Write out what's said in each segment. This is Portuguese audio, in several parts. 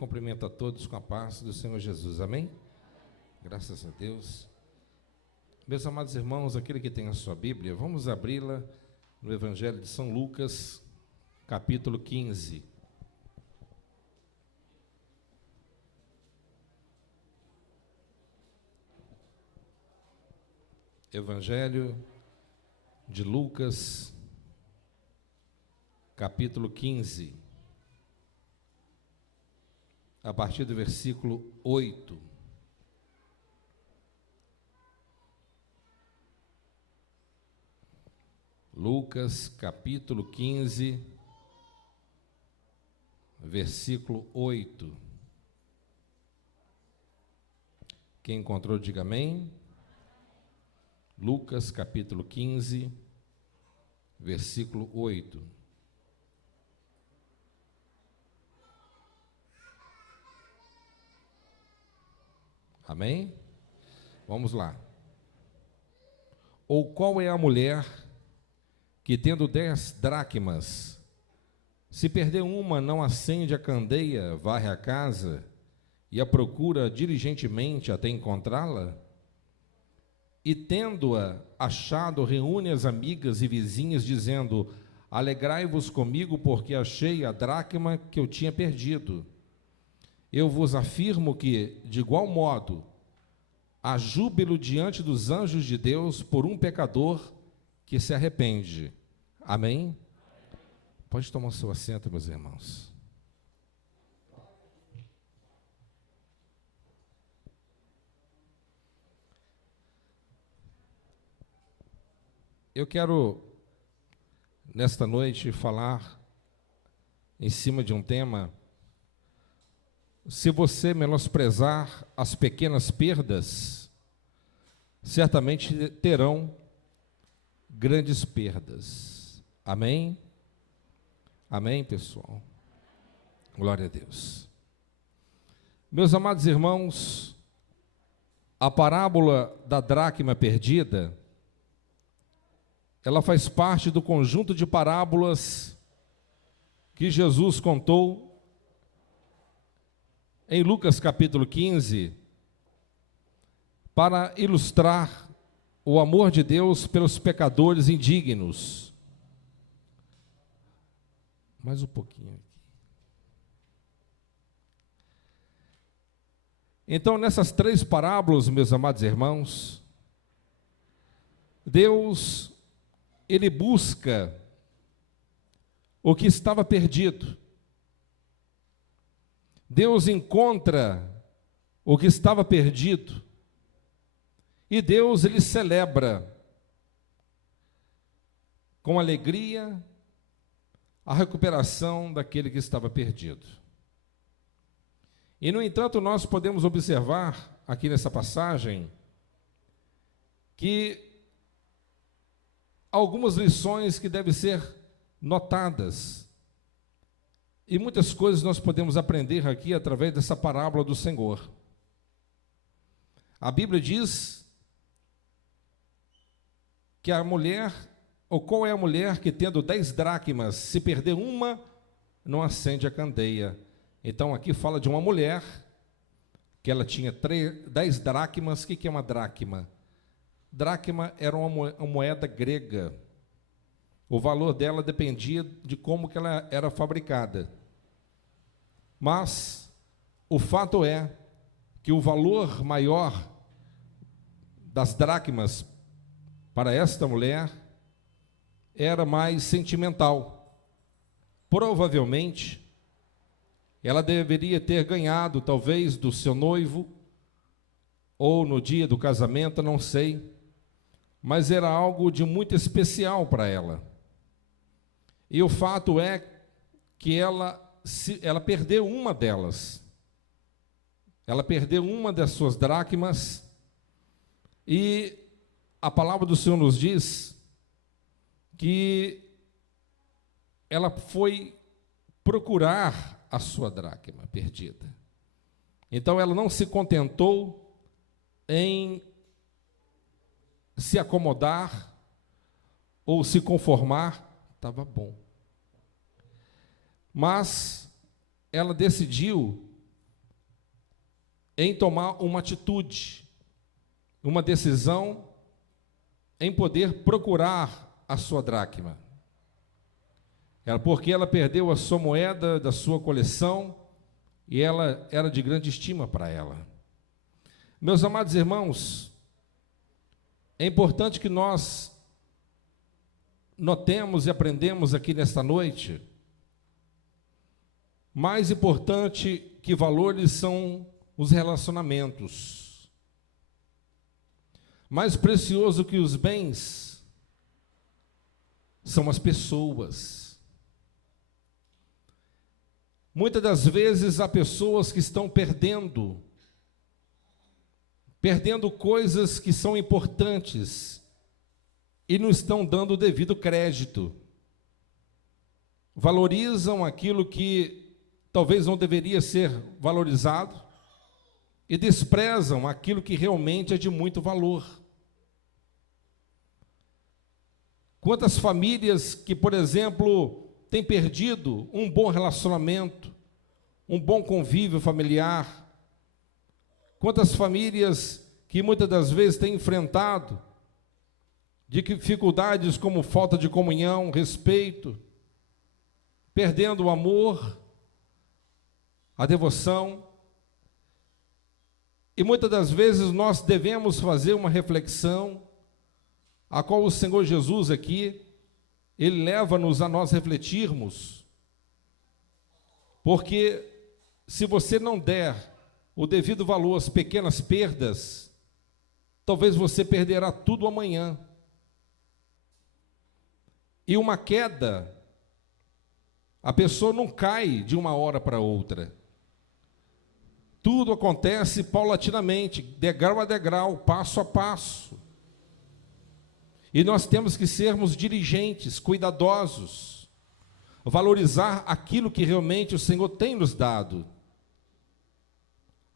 cumprimento a todos com a paz do Senhor Jesus, amém? Graças a Deus. Meus amados irmãos, aquele que tem a sua Bíblia, vamos abri-la no Evangelho de São Lucas, capítulo 15. Evangelho de Lucas, capítulo 15, a partir do versículo 8. Lucas, capítulo 15, versículo 8. Quem encontrou, diga amém. Lucas, capítulo 15, versículo 8. Amém? Vamos lá. Ou qual é a mulher que, tendo 10 dracmas, se perder uma, não acende a candeia, varre a casa e a procura diligentemente até encontrá-la? E, tendo-a achado, reúne as amigas e vizinhas, dizendo: alegrai-vos comigo, porque achei a dracma que eu tinha perdido. Eu vos afirmo que, de igual modo, há júbilo diante dos anjos de Deus por um pecador que se arrepende. Amém? Pode tomar o seu assento, meus irmãos. Eu quero, nesta noite, falar em cima de um tema. Se você menosprezar as pequenas perdas, certamente terão grandes perdas. Amém? Amém, pessoal? Glória a Deus. Meus amados irmãos, a parábola da dracma perdida, ela faz parte do conjunto de parábolas que Jesus contou em Lucas capítulo 15, para ilustrar o amor de Deus pelos pecadores indignos. Mais um pouquinho aqui. Então, nessas 3 parábolas, meus amados irmãos, Deus, Ele busca o que estava perdido. Deus encontra o que estava perdido. E Deus, Ele celebra com alegria a recuperação daquele que estava perdido. E, no entanto, nós podemos observar aqui nessa passagem que algumas lições que devem ser notadas. E muitas coisas nós podemos aprender aqui através dessa parábola do Senhor. A Bíblia diz que a mulher, ou qual é a mulher que, tendo 10 dracmas, se perder uma, não acende a candeia. Então aqui fala de uma mulher que ela tinha 10 dracmas. O que é uma dracma? Dracma era uma moeda grega. O valor dela dependia de como que ela era fabricada. Mas o fato é que o valor maior das dracmas para esta mulher era mais sentimental. Provavelmente, ela deveria ter ganhado, talvez, do seu noivo, ou no dia do casamento, não sei, mas era algo de muito especial para ela. E o fato é que ela perdeu uma delas. Ela perdeu uma das suas dracmas, e a palavra do Senhor nos diz que ela foi procurar a sua dracma perdida. Então ela não se contentou em se acomodar ou se conformar, estava bom. Mas ela decidiu em tomar uma atitude, uma decisão em poder procurar a sua dracma. Porque ela perdeu a sua moeda da sua coleção e ela era de grande estima para ela. Meus amados irmãos, é importante que nós notemos e aprendemos aqui nesta noite, mais importante que valores são os relacionamentos. Mais precioso que os bens são as pessoas. Muitas das vezes há pessoas que estão perdendo coisas que são importantes e não estão dando o devido crédito. Valorizam aquilo que talvez não deveria ser valorizado e desprezam aquilo que realmente é de muito valor. Quantas famílias que, por exemplo, têm perdido um bom relacionamento, um bom convívio familiar. Quantas famílias que muitas das vezes têm enfrentado dificuldades como falta de comunhão, respeito, perdendo o amor, a devoção. E muitas das vezes nós devemos fazer uma reflexão, a qual o Senhor Jesus aqui, Ele leva-nos a nós refletirmos, porque se você não der o devido valor às pequenas perdas, talvez você perderá tudo amanhã. E uma queda, a pessoa não cai de uma hora para outra. Tudo acontece paulatinamente, degrau a degrau, passo a passo. E nós temos que sermos diligentes, cuidadosos, valorizar aquilo que realmente o Senhor tem nos dado.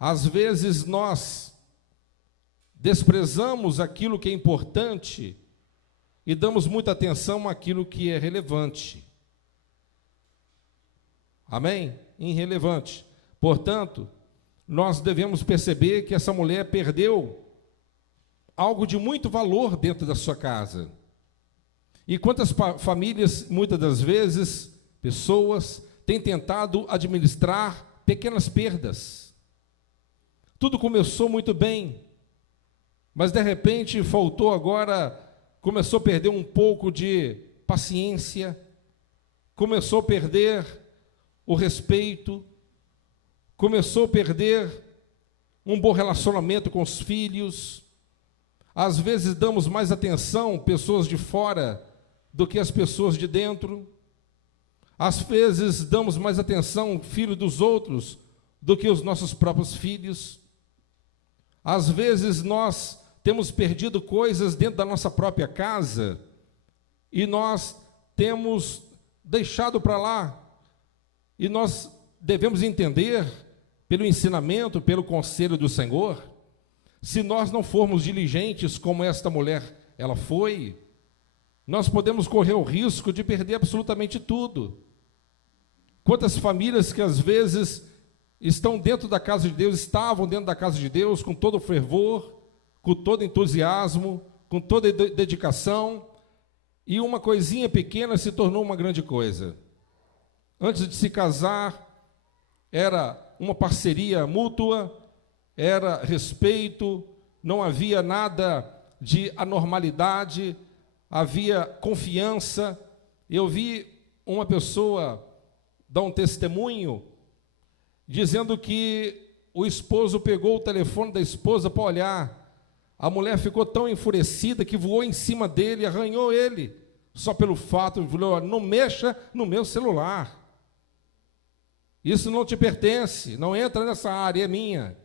Às vezes nós desprezamos aquilo que é importante e damos muita atenção àquilo que é relevante. Amém? Irrelevante. Portanto, nós devemos perceber que essa mulher perdeu algo de muito valor dentro da sua casa. E quantas famílias, muitas das vezes, pessoas, têm tentado administrar pequenas perdas. Tudo começou muito bem, mas de repente faltou agora, começou a perder um pouco de paciência, começou a perder o respeito, começou a perder um bom relacionamento com os filhos. Às vezes damos mais atenção pessoas de fora do que as pessoas de dentro. Às vezes damos mais atenção filho dos outros do que os nossos próprios filhos. Às vezes nós temos perdido coisas dentro da nossa própria casa e nós temos deixado para lá. E nós devemos entender, pelo ensinamento, pelo conselho do Senhor, se nós não formos diligentes como esta mulher ela foi, nós podemos correr o risco de perder absolutamente tudo. Quantas famílias que às vezes estão dentro da casa de Deus, estavam dentro da casa de Deus com todo o fervor, com todo entusiasmo, com toda dedicação, e uma coisinha pequena se tornou uma grande coisa. Antes de se casar, era uma parceria mútua, era respeito, não havia nada de anormalidade, havia confiança. Eu vi uma pessoa dar um testemunho dizendo que o esposo pegou o telefone da esposa para olhar. A mulher ficou tão enfurecida que voou em cima dele, arranhou ele, só pelo fato de falar: não mexa no meu celular. Isso não te pertence, não entra nessa área, é minha.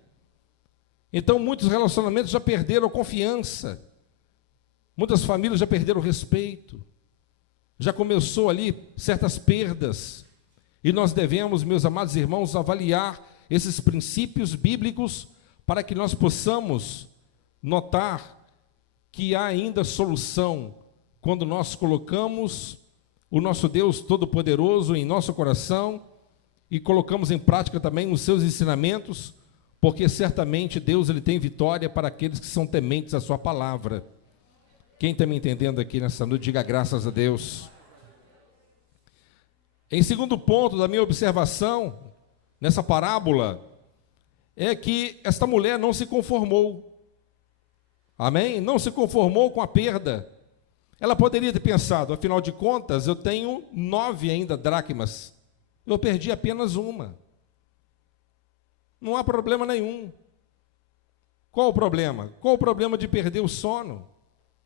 Então, muitos relacionamentos já perderam a confiança. Muitas famílias já perderam o respeito. Já começou ali certas perdas. E nós devemos, meus amados irmãos, avaliar esses princípios bíblicos para que nós possamos notar que há ainda solução quando nós colocamos o nosso Deus Todo-Poderoso em nosso coração e colocamos em prática também os seus ensinamentos, porque certamente Deus ele tem vitória para aqueles que são tementes à sua palavra. Quem está me entendendo aqui nessa noite, diga graças a Deus. Em segundo ponto da minha observação, nessa parábola, é que esta mulher não se conformou. Amém? Não se conformou com a perda. Ela poderia ter pensado, afinal de contas, eu tenho 9 ainda dracmas. Eu perdi apenas uma. Não há problema nenhum. Qual o problema? Qual o problema de perder o sono?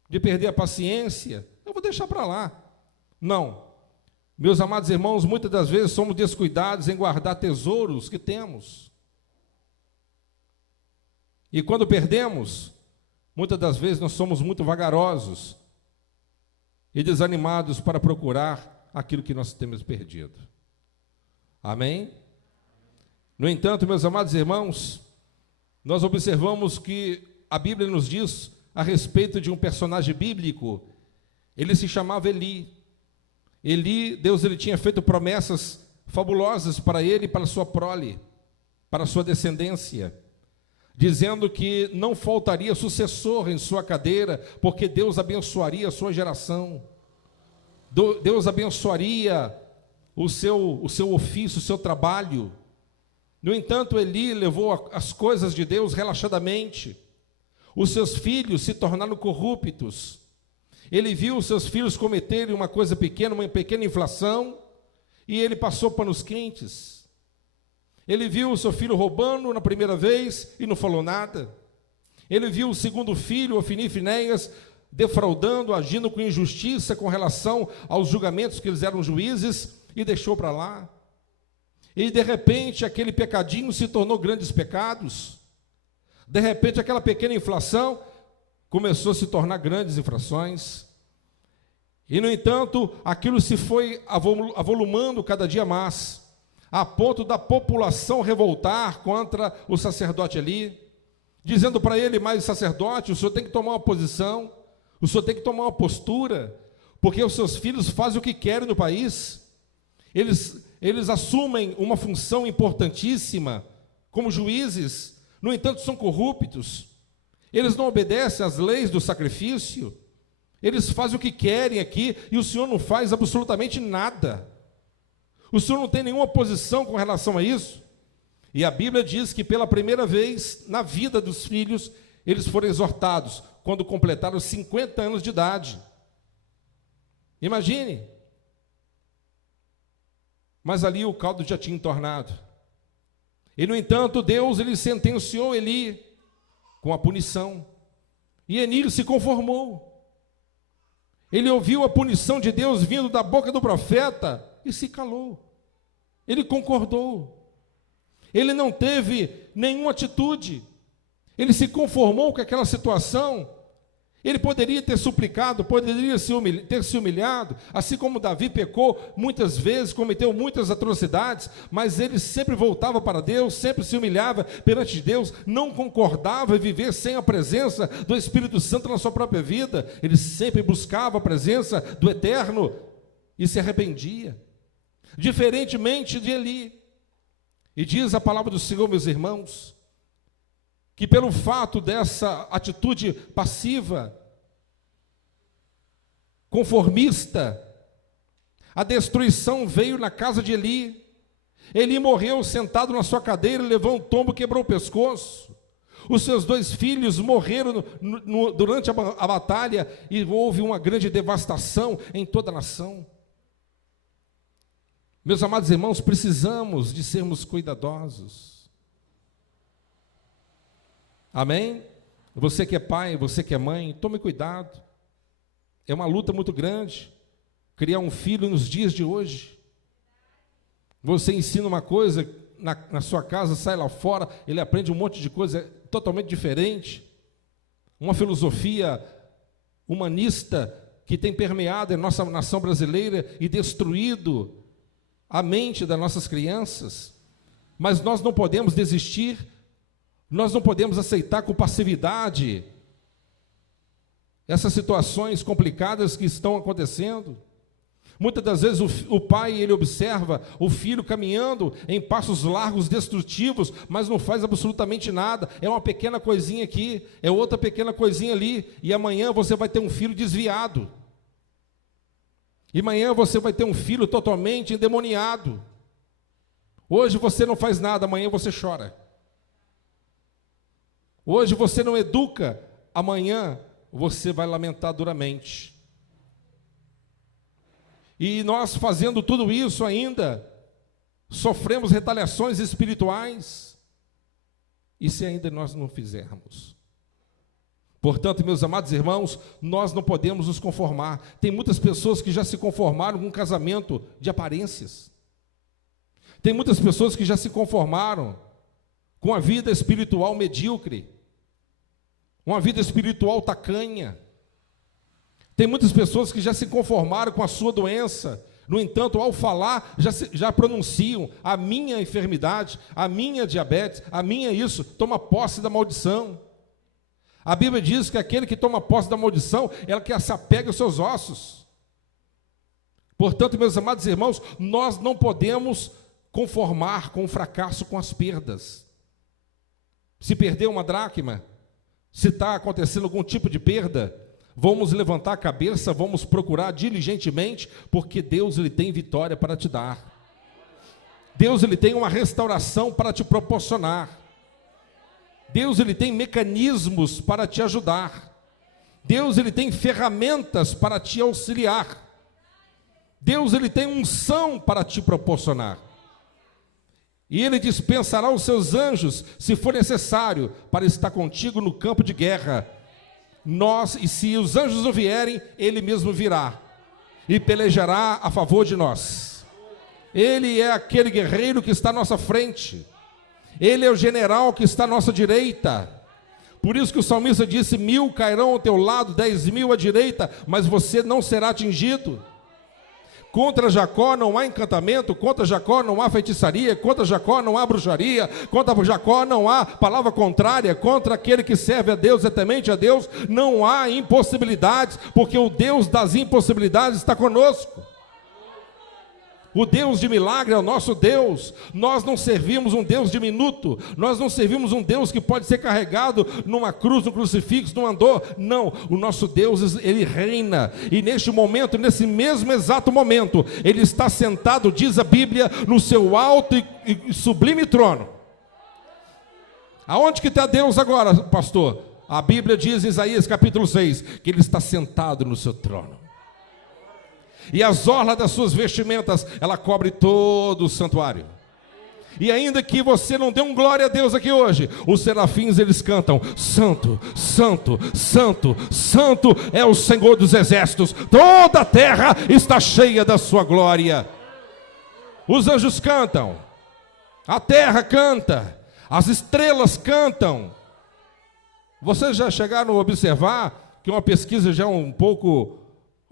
De perder a paciência? Eu vou deixar para lá. Não. Meus amados irmãos, muitas das vezes somos descuidados em guardar tesouros que temos. E quando perdemos, muitas das vezes nós somos muito vagarosos e desanimados para procurar aquilo que nós temos perdido. Amém? No entanto, meus amados irmãos, nós observamos que a Bíblia nos diz a respeito de um personagem bíblico. Ele se chamava Eli. Eli, Deus ele tinha feito promessas fabulosas para ele e para a sua prole, para a sua descendência, dizendo que não faltaria sucessor em sua cadeira, porque Deus abençoaria a sua geração, Deus abençoaria o seu ofício, o seu trabalho. No entanto, Eli levou as coisas de Deus relaxadamente. Os seus filhos se tornaram corruptos. Ele viu os seus filhos cometerem uma coisa pequena, uma pequena inflação, e ele passou panos quentes. Ele viu o seu filho roubando na primeira vez e não falou nada. Ele viu o segundo filho, Ofni e Finéias, defraudando, agindo com injustiça com relação aos julgamentos que eles eram juízes, e deixou para lá. E de repente aquele pecadinho se tornou grandes pecados. De repente aquela pequena inflação começou a se tornar grandes infrações. E no entanto, aquilo se foi avolumando cada dia mais, a ponto da população revoltar contra o sacerdote Eli, dizendo para ele: mas sacerdote, o senhor tem que tomar uma posição, o senhor tem que tomar uma postura, porque os seus filhos fazem o que querem no país, eles assumem uma função importantíssima como juízes, no entanto são corruptos, eles não obedecem às leis do sacrifício, eles fazem o que querem aqui, e o senhor não faz absolutamente nada. O senhor não tem nenhuma posição com relação a isso. E a Bíblia diz que pela primeira vez na vida dos filhos, eles foram exortados quando completaram 50 anos de idade. Imagine. Mas ali o caldo já tinha entornado. E no entanto, Deus ele sentenciou Eli com a punição. E Eli se conformou. Ele ouviu a punição de Deus vindo da boca do profeta e se calou. Ele concordou. Ele não teve nenhuma atitude. Ele se conformou com aquela situação. Ele poderia ter suplicado, poderia ter se humilhado, assim como Davi pecou muitas vezes, cometeu muitas atrocidades, mas ele sempre voltava para Deus, sempre se humilhava perante Deus, não concordava em viver sem a presença do Espírito Santo na sua própria vida. Ele sempre buscava a presença do Eterno e se arrependia, diferentemente de Eli. E diz a palavra do Senhor, meus irmãos, que pelo fato dessa atitude passiva, conformista, a destruição veio na casa de Eli. Eli morreu sentado na sua cadeira, levou um tombo, quebrou o pescoço. Os seus 2 filhos morreram durante a batalha, e houve uma grande devastação em toda a nação. Meus amados irmãos, precisamos de sermos cuidadosos. Amém? Você que é pai, você que é mãe, tome cuidado. É uma luta muito grande criar um filho nos dias de hoje. Você ensina uma coisa na sua casa, sai lá fora, ele aprende um monte de coisa totalmente diferente. Uma filosofia humanista que tem permeado a nossa nação brasileira e destruído a mente das nossas crianças. Mas nós não podemos desistir. Nós não podemos aceitar com passividade essas situações complicadas que estão acontecendo. Muitas das vezes o pai, ele observa o filho caminhando em passos largos, destrutivos, mas não faz absolutamente nada. É uma pequena coisinha aqui, é outra pequena coisinha ali, e amanhã você vai ter um filho desviado. E amanhã você vai ter um filho totalmente endemoniado. Hoje você não faz nada, amanhã você chora. Hoje você não educa, amanhã você vai lamentar duramente. E nós fazendo tudo isso ainda, sofremos retaliações espirituais. E se ainda nós não fizermos? Portanto, meus amados irmãos, nós não podemos nos conformar. Tem muitas pessoas que já se conformaram com um casamento de aparências. Tem muitas pessoas que já se conformaram com a vida espiritual medíocre, uma vida espiritual tacanha. Tem muitas pessoas que já se conformaram com a sua doença. No entanto, ao falar, já pronunciam: a minha enfermidade, a minha diabetes, a minha isso, toma posse da maldição. A Bíblia diz que aquele que toma posse da maldição, ela que se apega aos seus ossos. Portanto, meus amados irmãos, nós não podemos conformar com o fracasso, com as perdas. Se perder uma dracma, se está acontecendo algum tipo de perda, vamos levantar a cabeça, vamos procurar diligentemente, porque Deus ele tem vitória para te dar. Deus ele tem uma restauração para te proporcionar. Deus ele tem mecanismos para te ajudar. Deus ele tem ferramentas para te auxiliar. Deus ele tem unção para te proporcionar. E ele dispensará os seus anjos, se for necessário, para estar contigo no campo de guerra. E se os anjos não vierem, ele mesmo virá e pelejará a favor de nós. Ele é aquele guerreiro que está à nossa frente. Ele é o general que está à nossa direita. Por isso que o salmista disse: 1000 cairão ao teu lado, 10.000 à direita, mas você não será atingido. Contra Jacó não há encantamento, contra Jacó não há feitiçaria, contra Jacó não há bruxaria, contra Jacó não há palavra contrária, contra aquele que serve a Deus, é temente a Deus, não há impossibilidades, porque o Deus das impossibilidades está conosco. O Deus de milagre é o nosso Deus. Nós não servimos um Deus diminuto. Nós não servimos um Deus que pode ser carregado numa cruz, num crucifixo, num andor. Não, o nosso Deus, ele reina. E neste momento, nesse mesmo exato momento, ele está sentado, diz a Bíblia, no seu alto e sublime trono. Aonde que está Deus agora, pastor? A Bíblia diz em Isaías capítulo 6, que ele está sentado no seu trono. E as orlas das suas vestimentas, ela cobre todo o santuário. E ainda que você não dê um glória a Deus aqui hoje, os serafins eles cantam: Santo, Santo, Santo, Santo é o Senhor dos exércitos, toda a terra está cheia da sua glória. Os anjos cantam, a terra canta, as estrelas cantam. Vocês já chegaram a observar que uma pesquisa já um pouco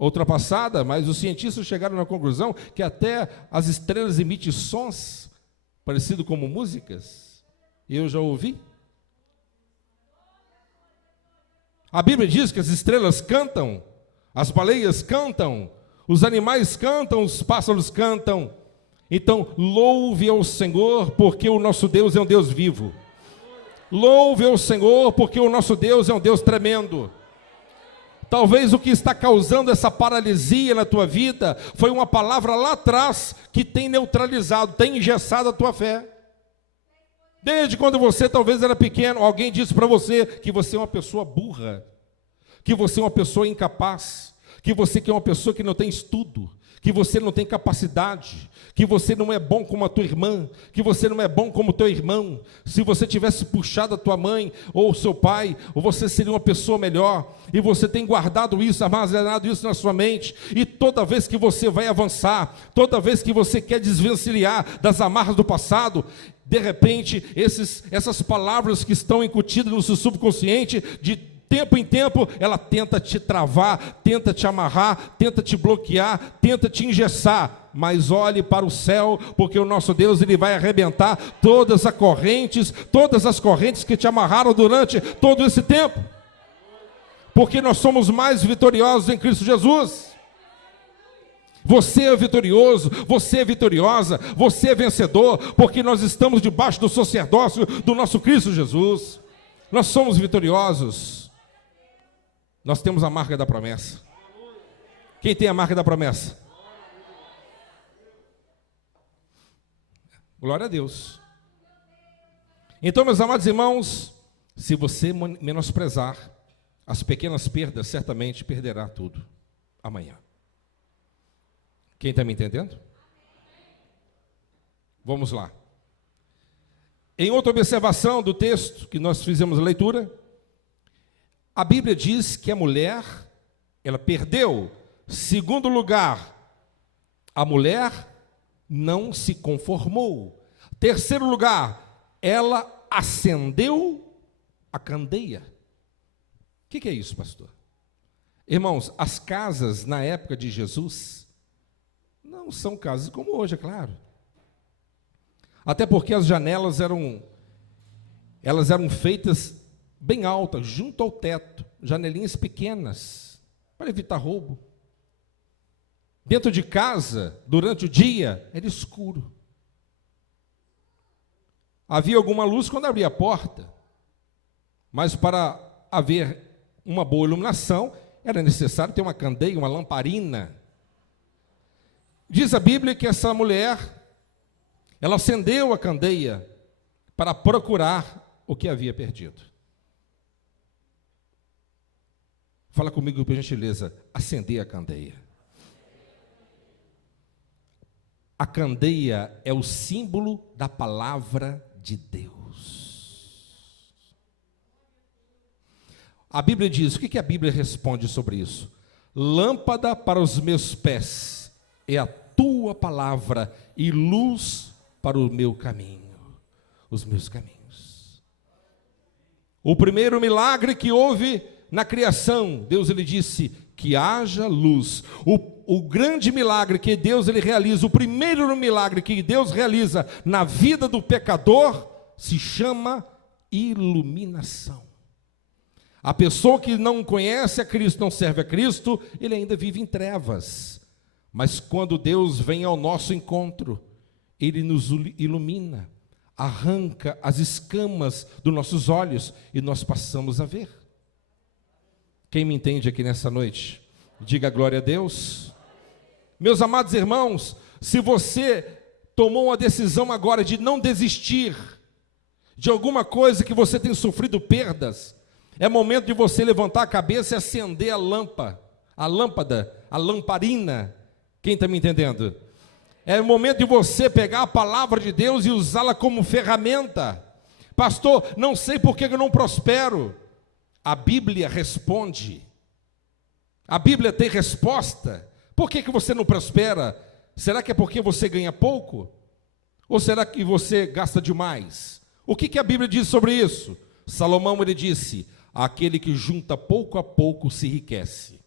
ultrapassada, mas os cientistas chegaram na conclusão que até as estrelas emitem sons parecidos como músicas? Eu já ouvi. A Bíblia diz que as estrelas cantam, as baleias cantam, os animais cantam, os pássaros cantam. Então, louve ao Senhor, porque o nosso Deus é um Deus vivo. Louve ao Senhor, porque o nosso Deus é um Deus tremendo. Talvez o que está causando essa paralisia na tua vida foi uma palavra lá atrás que tem neutralizado, tem engessado a tua fé. Desde quando você talvez era pequeno, alguém disse para você que você é uma pessoa burra, que você é uma pessoa incapaz, que você é uma pessoa que não tem estudo, que você não tem capacidade, que você não é bom como a tua irmã, que você não é bom como o teu irmão. Se você tivesse puxado a tua mãe ou o seu pai, ou você seria uma pessoa melhor. E você tem guardado isso, armazenado isso na sua mente. E toda vez que você vai avançar, toda vez que você quer desvencilhar das amarras do passado, de repente, essas palavras que estão incutidas no seu subconsciente, de tempo em tempo, ela tenta te travar, tenta te amarrar, tenta te bloquear, tenta te engessar. Mas olhe para o céu, porque o nosso Deus ele vai arrebentar todas as correntes que te amarraram durante todo esse tempo. Porque nós somos mais vitoriosos em Cristo Jesus. Você é vitorioso, você é vitoriosa, você é vencedor, porque nós estamos debaixo do sacerdócio do nosso Cristo Jesus. Nós somos vitoriosos. Nós temos a marca da promessa. Quem tem a marca da promessa? Glória a Deus. Então, meus amados irmãos, se você menosprezar as pequenas perdas, certamente perderá tudo amanhã. Quem está me entendendo? Vamos lá. Em outra observação do texto que nós fizemos a leitura, a Bíblia diz que a mulher, ela perdeu. Segundo lugar, a mulher não se conformou. Terceiro lugar, ela acendeu a candeia. O que é isso, pastor? Irmãos, as casas na época de Jesus não são casas como hoje, é claro. Até porque as janelas eram feitas bem altas, junto ao teto, janelinhas pequenas, para evitar roubo. Dentro de casa, durante o dia, era escuro. Havia alguma luz quando abria a porta, mas para haver uma boa iluminação, era necessário ter uma candeia, uma lamparina. Diz a Bíblia que essa mulher, ela acendeu a candeia para procurar o que havia perdido. Fala comigo, por gentileza, acender a candeia. A candeia é o símbolo da palavra de Deus. A Bíblia diz, o que a Bíblia responde sobre isso? Lâmpada para os meus pés é a tua palavra e luz para o meu caminho, os meus caminhos. O primeiro milagre que houve na criação, Deus ele disse que haja luz. O grande milagre que Deus ele realiza, o primeiro milagre que Deus realiza na vida do pecador, se chama iluminação. A pessoa que não conhece a Cristo, não serve a Cristo, ele ainda vive em trevas. Mas quando Deus vem ao nosso encontro, Ele nos ilumina, arranca as escamas dos nossos olhos e nós passamos a ver. Quem me entende aqui nessa noite? Diga glória a Deus. Meus amados irmãos, se você tomou uma decisão agora de não desistir de alguma coisa que você tem sofrido perdas, é momento de você levantar a cabeça e acender a lâmpada, a lamparina. Quem está me entendendo? É o momento de você pegar a palavra de Deus e usá-la como ferramenta. Pastor, não sei por que eu não prospero. A Bíblia responde. A Bíblia tem resposta. Por que você não prospera? Será que é porque você ganha pouco? Ou será que você gasta demais? O que a Bíblia diz sobre isso? Salomão ele disse, aquele que junta pouco a pouco se enriquece.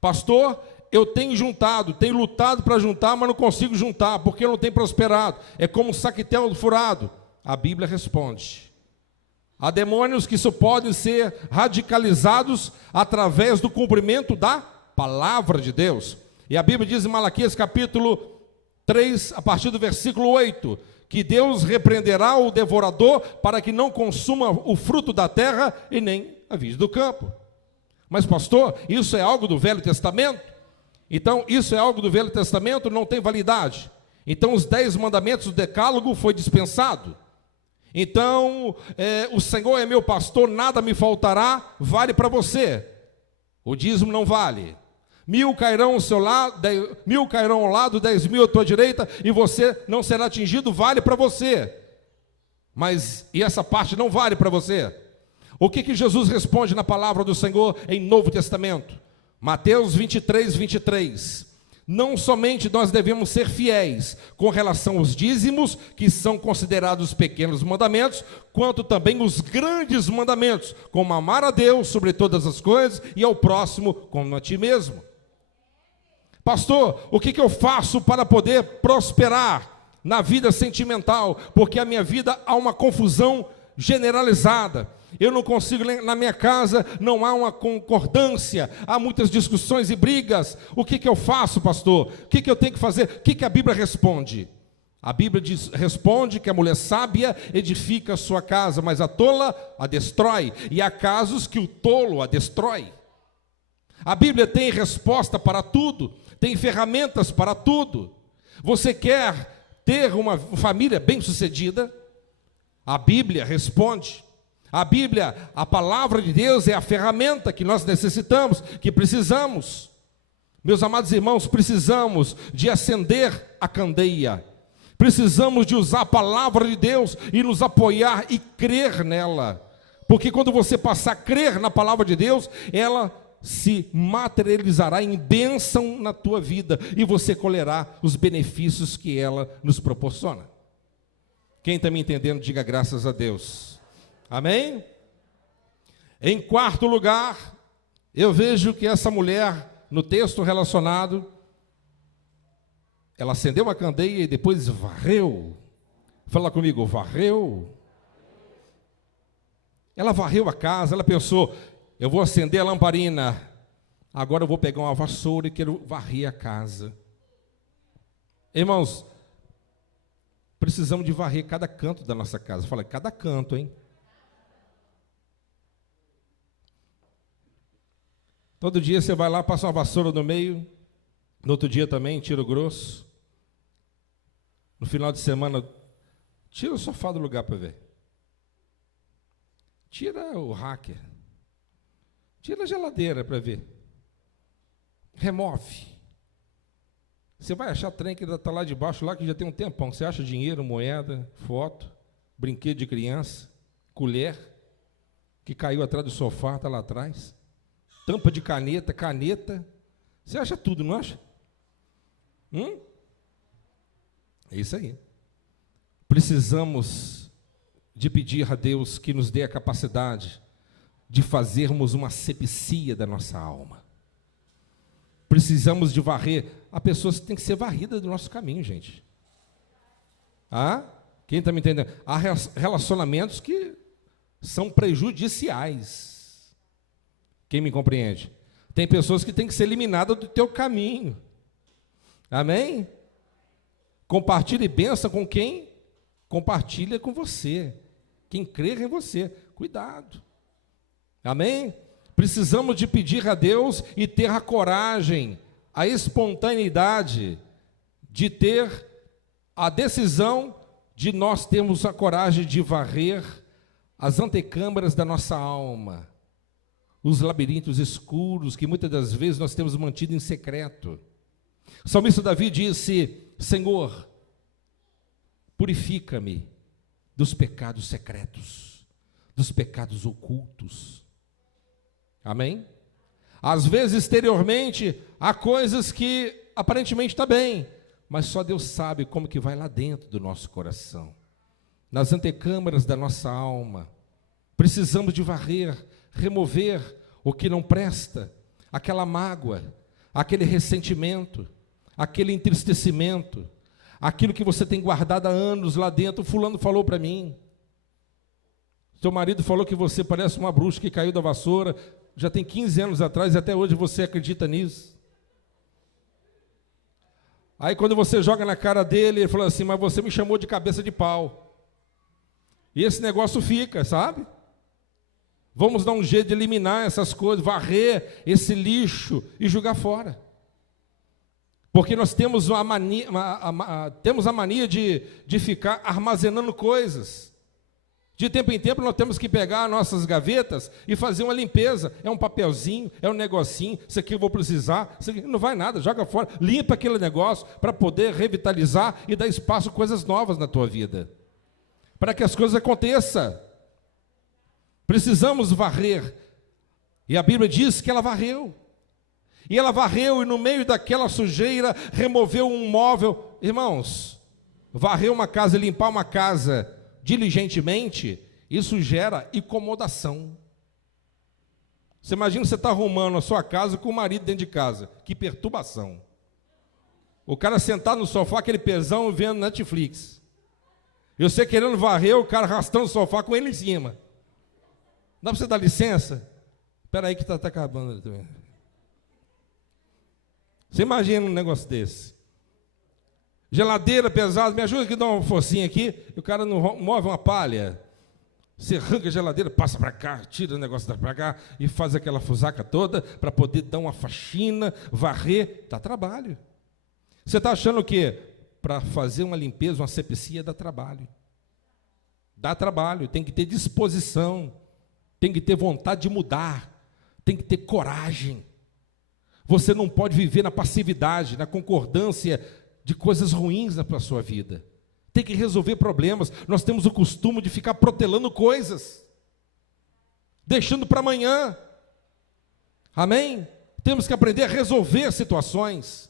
Pastor, eu tenho juntado, tenho lutado para juntar, mas não consigo juntar, porque eu não tenho prosperado. É como um saquetel furado. A Bíblia responde. Há demônios que só podem ser radicalizados através do cumprimento da palavra de Deus. E a Bíblia diz em Malaquias capítulo 3, a partir do versículo 8, que Deus repreenderá o devorador para que não consuma o fruto da terra e nem a vide do campo. Mas pastor, isso é algo do Velho Testamento? Então, isso é algo do Velho Testamento, não tem validade. Então, os 10 mandamentos do decálogo foi dispensado. Então, o Senhor é meu pastor, nada me faltará, vale para você. O dízimo não vale. 1000 cairão ao seu lado, 1000 cairão ao lado, 10.000 à tua direita, e você não será atingido, vale para você. Mas, e essa parte não vale para você? O que Jesus responde na palavra do Senhor em Novo Testamento? Mateus 23, 23. Não somente nós devemos ser fiéis com relação aos dízimos, que são considerados pequenos mandamentos, quanto também os grandes mandamentos, como amar a Deus sobre todas as coisas e ao próximo como a ti mesmo. Pastor, o que eu faço para poder prosperar na vida sentimental? Porque a minha vida há uma confusão generalizada. Eu não consigo, na minha casa não há uma concordância, há muitas discussões e brigas. O que eu faço, pastor? O que eu tenho que fazer? O que a Bíblia responde? A Bíblia responde que a mulher sábia edifica a sua casa, mas a tola a destrói. E há casos que o tolo a destrói. A Bíblia tem resposta para tudo, tem ferramentas para tudo. Você quer ter uma família bem-sucedida? A Bíblia responde. A Bíblia, a palavra de Deus é a ferramenta que nós necessitamos, que precisamos. Meus amados irmãos, precisamos de acender a candeia. Precisamos de usar a palavra de Deus e nos apoiar e crer nela. Porque quando você passar a crer na palavra de Deus, ela se materializará em bênção na tua vida e você colherá os benefícios que ela nos proporciona. Quem está me entendendo, diga graças a Deus. Amém? Em quarto lugar, eu vejo que essa mulher, no texto relacionado, ela acendeu uma candeia e depois varreu. Fala comigo, varreu. Ela varreu a casa, ela pensou, eu vou acender a lamparina, agora eu vou pegar uma vassoura e quero varrer a casa. Irmãos, precisamos de varrer cada canto da nossa casa. Fala, cada canto, hein? Todo dia você vai lá, passa uma vassoura no meio, no outro dia também, tira o grosso. No final de semana, tira o sofá do lugar para ver. Tira o hacker. Tira a geladeira para ver. Remove. Você vai achar trem que está lá debaixo, lá que já tem um tempão. Você acha dinheiro, moeda, foto, brinquedo de criança, colher, que caiu atrás do sofá, está lá atrás. Tampa de caneta. Você acha tudo, não acha? É isso aí. Precisamos de pedir a Deus que nos dê a capacidade de fazermos uma asepsia da nossa alma. Precisamos de varrer. Há pessoas que têm que ser varridas do nosso caminho, gente. Quem está me entendendo? Há relacionamentos que são prejudiciais. Quem me compreende? Tem pessoas que têm que ser eliminadas do teu caminho. Amém? Compartilhe bênção com quem compartilha com você. Quem crer em você. Cuidado. Amém? Precisamos de pedir a Deus e ter a coragem, a espontaneidade, de ter a decisão de nós termos a coragem de varrer as antecâmaras da nossa alma. Os labirintos escuros que muitas das vezes nós temos mantido em secreto. O salmista Davi disse, Senhor, purifica-me dos pecados secretos, dos pecados ocultos. Amém? Às vezes, exteriormente, há coisas que aparentemente está bem, mas só Deus sabe como que vai lá dentro do nosso coração. Nas antecâmaras da nossa alma, precisamos de varrer, remover o que não presta, aquela mágoa, aquele ressentimento, aquele entristecimento, aquilo que você tem guardado há anos lá dentro. Fulano falou para mim, seu marido falou que você parece uma bruxa que caiu da vassoura, já tem 15 anos atrás e até hoje você acredita nisso. Aí quando você joga na cara dele, ele fala assim, mas você me chamou de cabeça de pau. E esse negócio fica, sabe? Vamos dar um jeito de eliminar essas coisas, varrer esse lixo e jogar fora. Porque nós temos a mania de ficar armazenando coisas. De tempo em tempo nós temos que pegar nossas gavetas e fazer uma limpeza. É um papelzinho, é um negocinho, isso aqui eu vou precisar, isso aqui não vai nada, joga fora. Limpa aquele negócio para poder revitalizar e dar espaço a coisas novas na tua vida. Para que as coisas aconteçam. Precisamos varrer. E a Bíblia diz que ela varreu. E ela varreu e no meio daquela sujeira removeu um móvel. Irmãos, varrer uma casa, limpar uma casa diligentemente, isso gera incomodação. Você imagina você está arrumando a sua casa com o marido dentro de casa. Que perturbação. O cara sentado no sofá, aquele pesão, vendo Netflix. E você querendo varrer, o cara arrastando o sofá com ele em cima. Dá para você dar licença? Espera aí que está acabando também. Você imagina um negócio desse? Geladeira pesada, me ajuda aqui a dar uma forcinha aqui, e o cara não move uma palha. Você arranca a geladeira, passa para cá, tira o negócio para cá e faz aquela fusaca toda para poder dar uma faxina, varrer. Dá trabalho. Você está achando o quê? Para fazer uma limpeza, uma asepsia, dá trabalho. Dá trabalho, tem que ter disposição, tem que ter vontade de mudar, tem que ter coragem. Você não pode viver na passividade, na concordância de coisas ruins na sua vida. Tem que resolver problemas. Nós temos o costume de ficar protelando coisas, deixando para amanhã. Amém? Temos que aprender a resolver situações.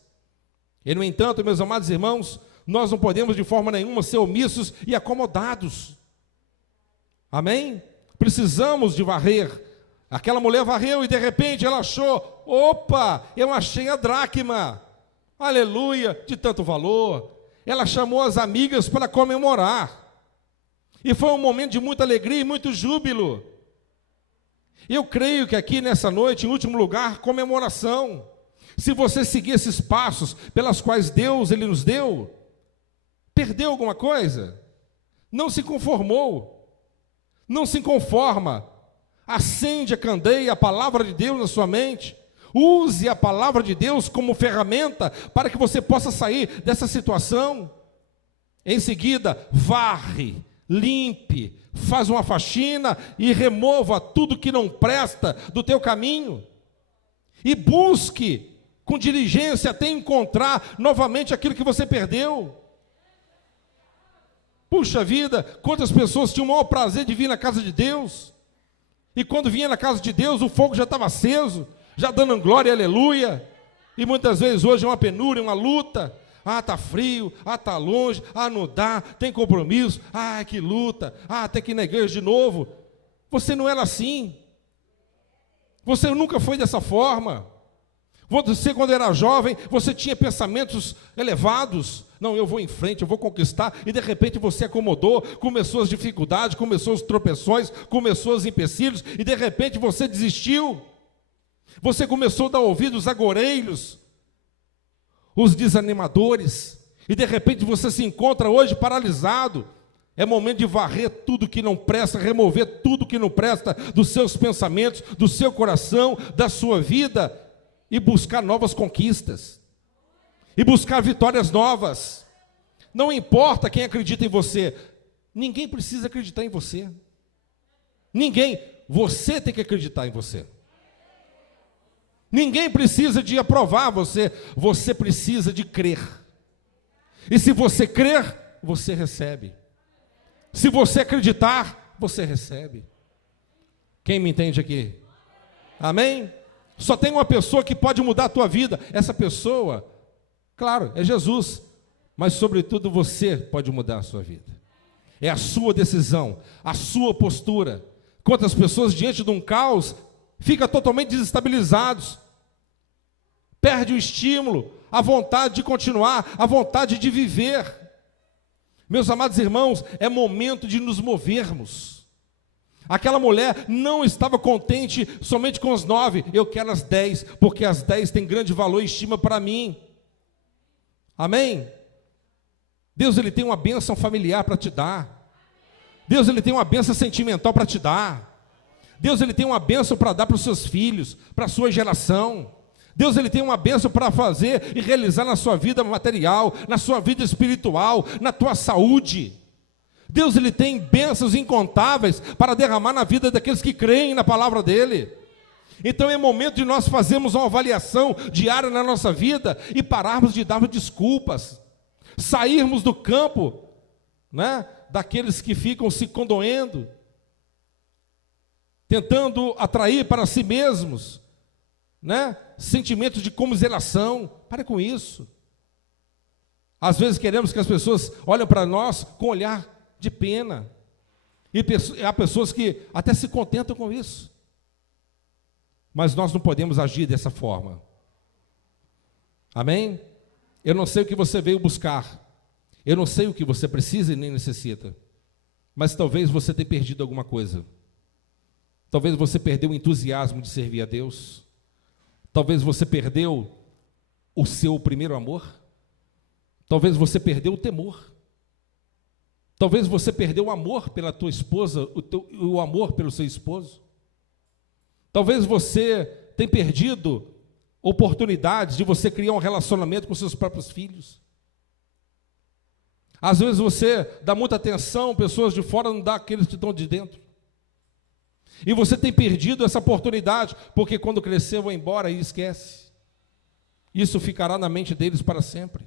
E, no entanto, meus amados irmãos, nós não podemos de forma nenhuma ser omissos e acomodados. Amém? Precisamos de varrer. Aquela mulher varreu e de repente ela achou, opa, eu achei a dracma. Aleluia, de tanto valor. Ela chamou as amigas para comemorar. E foi um momento de muita alegria e muito júbilo. Eu creio que aqui nessa noite, em último lugar, comemoração. Se você seguir esses passos pelas quais Deus ele nos deu, perdeu alguma coisa? Não se conformou. Não se conforma. Acende a candeia, a palavra de Deus na sua mente. Use a palavra de Deus como ferramenta para que você possa sair dessa situação. Em seguida, varre, limpe, faz uma faxina e remova tudo que não presta do teu caminho. E busque com diligência até encontrar novamente aquilo que você perdeu. Puxa vida, quantas pessoas tinham o maior prazer de vir na casa de Deus, e quando vinha na casa de Deus, o fogo já estava aceso, já dando glória, aleluia, e muitas vezes hoje é uma penúria, uma luta, está frio, está longe, não dá, tem compromisso, que luta, tem que ir na igreja de novo. Você não era assim, você nunca foi dessa forma. Você, quando era jovem, você tinha pensamentos elevados. Não, eu vou em frente, eu vou conquistar. E de repente você acomodou, começou as dificuldades, começou os tropeções, começou os empecilhos. E de repente você desistiu. Você começou a dar ouvidos a agoureiros, os desanimadores. E de repente você se encontra hoje paralisado. É momento de varrer tudo que não presta, remover tudo que não presta dos seus pensamentos, do seu coração, da sua vida. E buscar novas conquistas, e buscar vitórias novas. Não importa quem acredita em você, ninguém precisa acreditar em você, ninguém, você tem que acreditar em você. Ninguém precisa de aprovar você, você precisa de crer. E se você crer, você recebe. Se você acreditar, você recebe. Quem me entende aqui? Amém? Só tem uma pessoa que pode mudar a tua vida. Essa pessoa, claro, é Jesus. Mas, sobretudo, você pode mudar a sua vida. É a sua decisão, a sua postura. Quantas pessoas, diante de um caos, ficam totalmente desestabilizados. Perde o estímulo, a vontade de continuar, a vontade de viver. Meus amados irmãos, é momento de nos movermos. Aquela mulher não estava contente somente com os 9, eu quero as 10, porque as 10 têm grande valor e estima para mim. Amém? Deus ele tem uma bênção familiar para te dar. Deus ele tem uma bênção sentimental para te dar. Deus ele tem uma bênção para dar para os seus filhos, para a sua geração. Deus ele tem uma bênção para fazer e realizar na sua vida material, na sua vida espiritual, na tua saúde. Deus ele tem bênçãos incontáveis para derramar na vida daqueles que creem na palavra dele. Então é momento de nós fazermos uma avaliação diária na nossa vida e pararmos de darmos desculpas, sairmos do campo, né, daqueles que ficam se condoendo, tentando atrair para si mesmos, né, sentimentos de comiseração. Pare com isso. Às vezes queremos que as pessoas olhem para nós com olhar de pena, e há pessoas que até se contentam com isso, mas nós não podemos agir dessa forma. Amém? Eu não sei o que você veio buscar, eu não sei o que você precisa e nem necessita, mas talvez você tenha perdido alguma coisa. Talvez você perdeu o entusiasmo de servir a Deus. Talvez você perdeu o seu primeiro amor. Talvez você perdeu o temor. Talvez você perdeu o amor pela tua esposa, o amor pelo seu esposo. Talvez você tenha perdido oportunidades de você criar um relacionamento com seus próprios filhos. Às vezes você dá muita atenção, pessoas de fora não dão àqueles que estão de dentro. E você tem perdido essa oportunidade, porque quando crescer vão embora e esquece. Isso ficará na mente deles para sempre.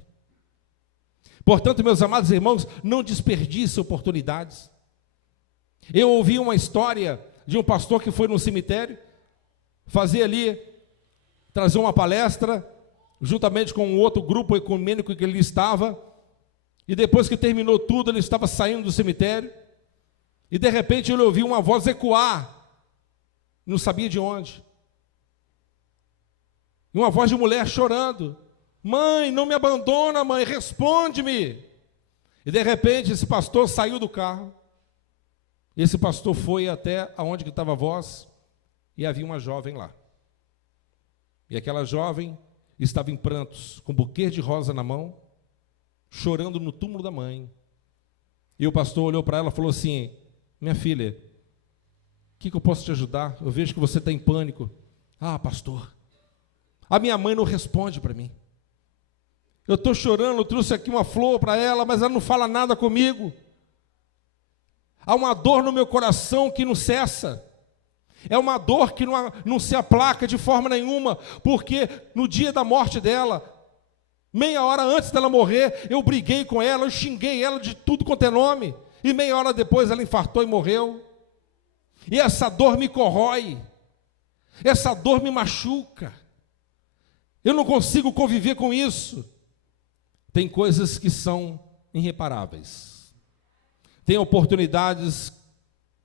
Portanto, meus amados irmãos, não desperdice oportunidades. Eu ouvi uma história de um pastor que foi no cemitério, fazia ali, trazer uma palestra, juntamente com um outro grupo ecumênico que ele estava, e depois que terminou tudo, ele estava saindo do cemitério, e de repente ele ouviu uma voz ecoar, não sabia de onde, e uma voz de mulher chorando: mãe, não me abandona, mãe, responde-me. E de repente esse pastor saiu do carro, e esse pastor foi até aonde que estava a voz, e havia uma jovem lá, e aquela jovem estava em prantos, com um buquê de rosa na mão, chorando no túmulo da mãe. E o pastor olhou para ela e falou assim: minha filha, o que eu posso te ajudar? Eu vejo que você está em pânico. Ah, pastor, a minha mãe não responde para mim. Eu estou chorando, eu trouxe aqui uma flor para ela, mas ela não fala nada comigo. Há uma dor no meu coração que não cessa. É uma dor que não se aplaca de forma nenhuma, porque no dia da morte dela, meia hora antes dela morrer, eu briguei com ela, eu xinguei ela de tudo quanto é nome, e meia hora depois ela infartou e morreu. E essa dor me corrói, essa dor me machuca, eu não consigo conviver com isso. Tem coisas que são irreparáveis, tem oportunidades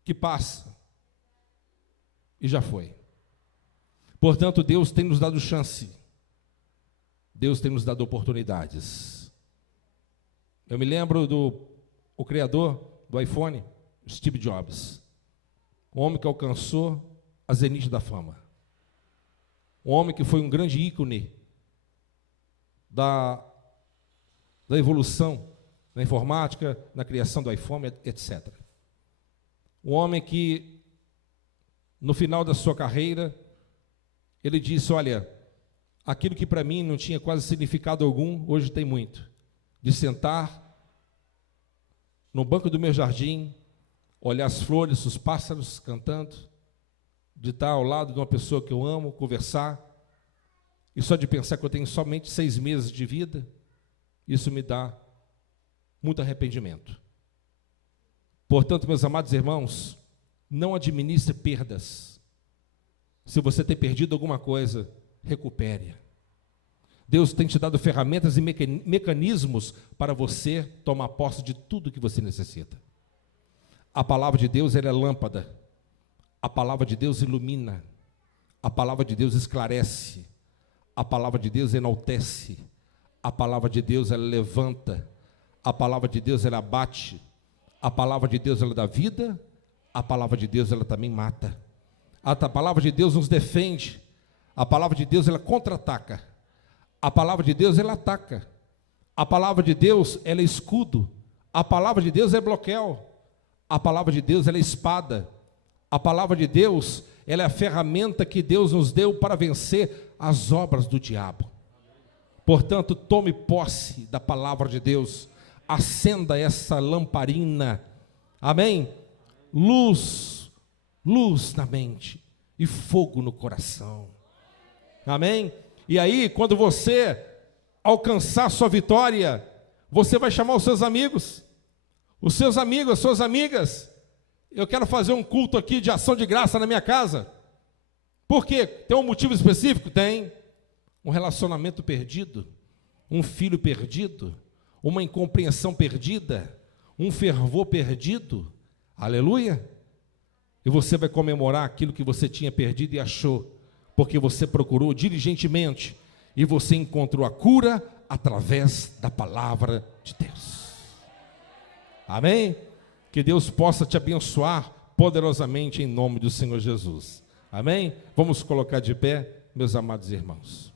que passam e já foi. Portanto, Deus tem nos dado chance, Deus tem nos dado oportunidades. Eu me lembro o criador do iPhone, Steve Jobs, um homem que alcançou a zenite da fama, um homem que foi um grande ícone da evolução na informática, na criação do iPhone, etc. Um homem que, no final da sua carreira, ele disse: olha, aquilo que para mim não tinha quase significado algum, hoje tem muito. De sentar no banco do meu jardim, olhar as flores, os pássaros cantando, de estar ao lado de uma pessoa que eu amo, conversar, e só de pensar que eu tenho somente 6 meses de vida, isso me dá muito arrependimento. Portanto, meus amados irmãos, não administre perdas. Se você tem perdido alguma coisa, recupere. Deus tem te dado ferramentas e mecanismos para você tomar posse de tudo que você necessita. A palavra de Deus, ela é lâmpada. A palavra de Deus ilumina. A palavra de Deus esclarece. A palavra de Deus enaltece. A palavra de Deus, ela levanta. A palavra de Deus, ela abate. A palavra de Deus, ela dá vida. A palavra de Deus, ela também mata. A palavra de Deus nos defende. A palavra de Deus, ela contra-ataca. A palavra de Deus, ela ataca. A palavra de Deus, ela é escudo. A palavra de Deus é bloqueio. A palavra de Deus, ela é espada. A palavra de Deus, ela é a ferramenta que Deus nos deu para vencer as obras do diabo. Portanto, tome posse da palavra de Deus. Acenda essa lamparina. Amém? Luz na mente e fogo no coração. Amém? E aí, quando você alcançar a sua vitória, você vai chamar os seus amigos, as suas amigas. Eu quero fazer um culto aqui de ação de graça na minha casa. Por quê? Tem um motivo específico? Tem. Um relacionamento perdido, um filho perdido, uma incompreensão perdida, um fervor perdido. Aleluia! E você vai comemorar aquilo que você tinha perdido e achou, porque você procurou diligentemente e você encontrou a cura através da palavra de Deus. Amém? Que Deus possa te abençoar poderosamente em nome do Senhor Jesus. Amém? Vamos colocar de pé, meus amados irmãos.